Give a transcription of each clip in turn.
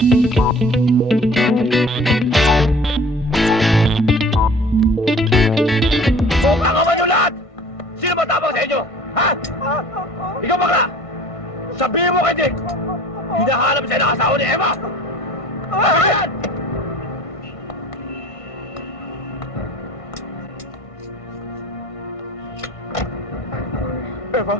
Buka ka ba nyo lahat? Sino ba tabang sa inyo? Ha? Ikaw bakla! Sabihin mo kay Dick! Hinahanap siya ng asawa ni Emma! Ano yan? Emma?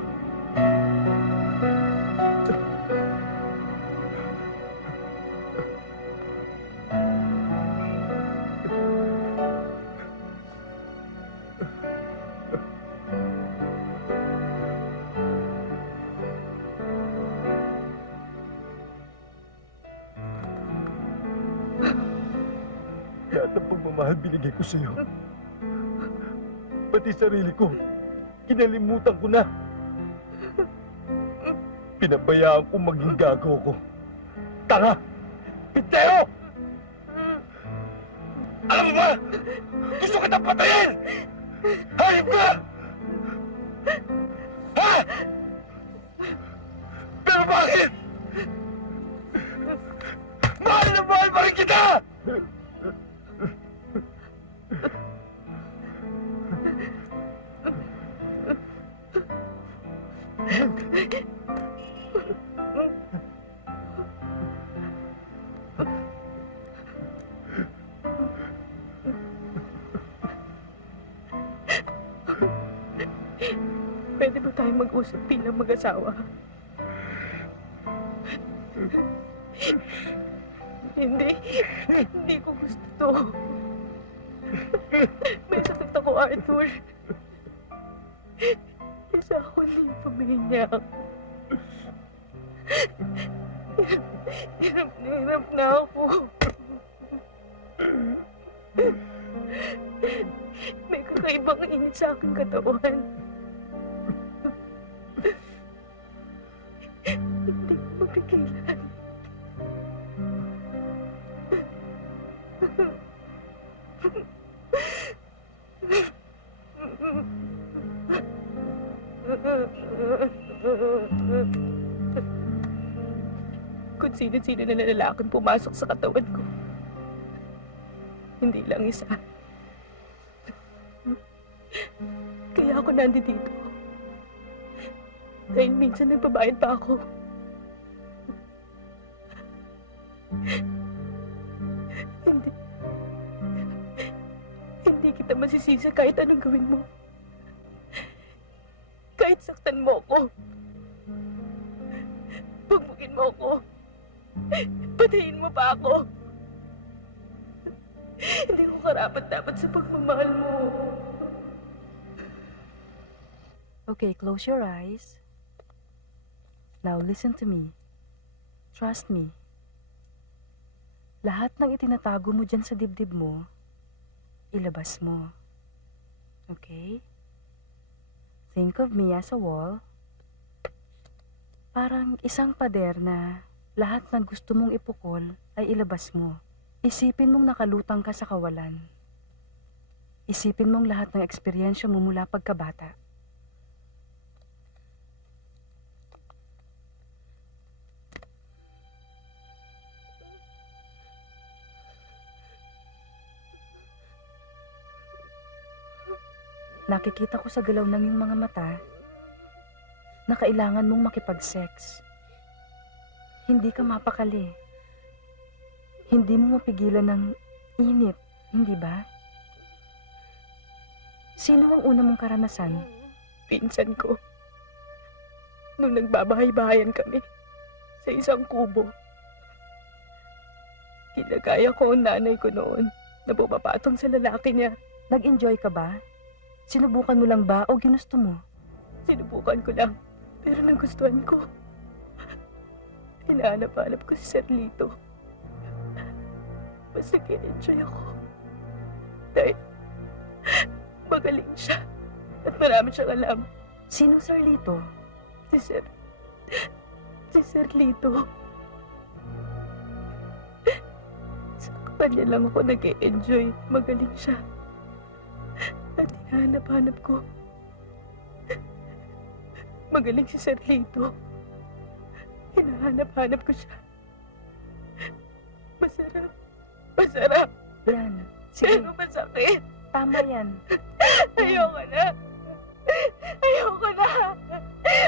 Lahat ng pagmamahal binigay ko sa'yo. Pati sarili ko, kinalimutan ko na. Pinabayaan ko maging gago ko. Tanga! Piteo! Alam mo ba? Gusto kitang patayin! Hayop ka! Ha? Pero bakit? Mahal na mahal pa rin kita! Pwede ba tayong mag-usap bilang mag-asawa? Hindi ko gusto to. May sakit ako, Arthur. Isa ako nymphomaniac. Hirap na ako. May kakaibang init sa aking katawan. Hindi ko mapigilan. Kung sino-sino na lalaking pumasok sa katawan ko. Hindi lang isa. Kaya ako nandito. Dahil minsan nagbabayad pa ako. Hindi kita masisisi kahit anong gawin mo. Kahit saktan mo ako. Pagbukin mo ako. Patayin mo pa ako. Hindi ko karapat-dapat sa pagmamahal mo. Okay, close your eyes. Now listen to me. Trust me. Lahat ng itinatago mo dyan sa dibdib mo, ilabas mo. Okay? Think of me as a wall. Parang isang pader na lahat ng gusto mong ipukol ay ilabas mo. Isipin mong nakalutang ka sa kawalan. Isipin mong lahat ng eksperyensya mo mula pagkabata. Nakikita ko sa galaw ng iyong mga mata na kailangan mong makipag-sex. Hindi ka mapakali. Hindi mo mapigilan ng init, hindi ba? Sino ang una mong karanasan? Pinsan ko. Nung nagbabahay-bahayan kami sa isang kubo. Kinagaya ko ang nanay ko noon na bumapatong sa lalaki niya. Nag-enjoy ka ba? Sinubukan mo lang ba o ginusto mo? Sinubukan ko lang, pero nagustuhan ko. Hinahanap-hanap ko si Serlito. Mas nag-enjoy ako. Dahil magaling siya at marami siyang alam. Sino Serlito? Si Serlito. Sa kanya lang ako nag-enjoy. Magaling siya. At hinahanap-hanap ko. Magaling si Serlito. Hinahanap-hanap ko siya. Masarap. Masarap. Yan. Sige, Pero masakit. tama yan. Ayoko na. Ayoko na.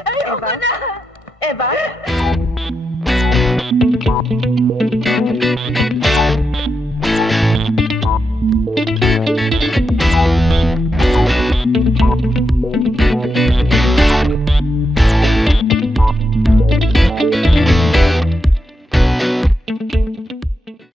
Ayoko Eva? na. Eva?